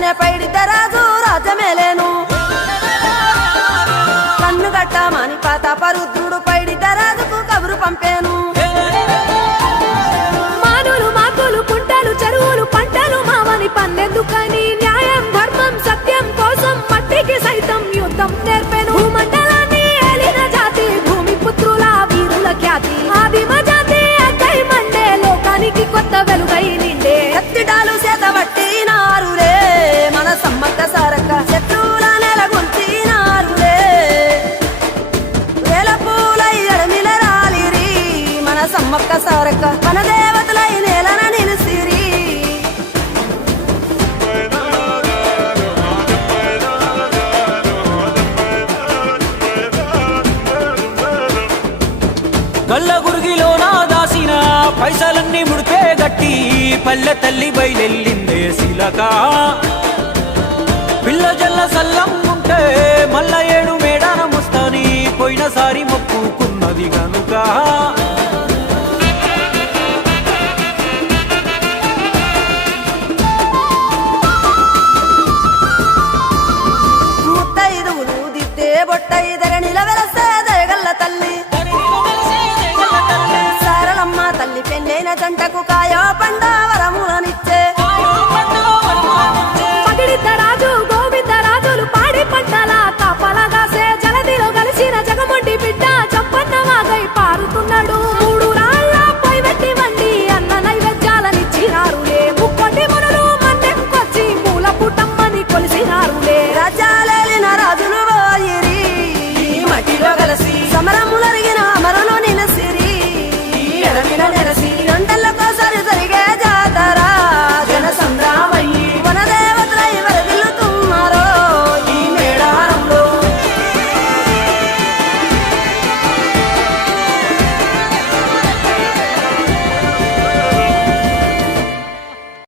చూడంగానే పైడిత రాజు రాజమేలేను కన్ను గట్టమని ప్రతాపరుద్రుడు పైడిత రాజుకు కబురు పంపేను మానులు మాకులు కుంటలు చెరువులు పంటలు మామని పన్నెందుకని న్యాయం ధర్మం సత్యం కోసం మట్టికి సైతం యుద్ధం నేర్పెను భూమండలాన్ని ఏలిన జాతి భూమి పుత్రుల వీరుల ఖ్యాతి ఆదిమ జాతి అక్కై మండే లోకానికి కొత్త వెలుగై నిండే కత్తిడాలు చేతబట్టినారులే మన సమ్మక్క సారక్క శత్రువుల నెలగొల్చినారులే వేల పూలై ఎడమిల రాలిరి మన సమ్మక్క సారక్క మన దేవతలై నేలన నిలిసిరి గల్ల గురిగిలోన దాసిన పైసలన్నీ ముడిపే గట్టి పల్లె తల్లి బయలెల్లిందే శిలక పిల్ల జల్ల సల్లం ఉంటే మల్ల ఏడు మేడాన ముస్తాని పోయినసారి మొక్కుకున్నది గనుక ముత్తైదువులు దిద్దే బొట్టైదర నిలవెలసే దయగల్ల తల్లి సారలమ్మ తల్లి పెళ్ళైన జంటకు కాయో పండ వరములనిచ్చే పగిడిత రాజు గోవింద రాజులు పాడి పంటల కాపలగాసే జలదిలో కలిసిన జగమొండి బిడ్డ చంపన్న వాగై పారుతున్నాడు మూడు రాళ్ళ పొయ్యి పెట్టి వండి అన్న నైవేద్యాలనిచ్చినారులే ముక్కోటి మునులు మందెక్కొచ్చి మూల పుట్టమ్మని కొలిసినారులే రాజ్యాలేలిన రాజులు పోయిరి ఈ మట్టిలో కలిసి సమరములరిగిన అమరులు నిలసిరి ఎడమిల నెరసి గంటల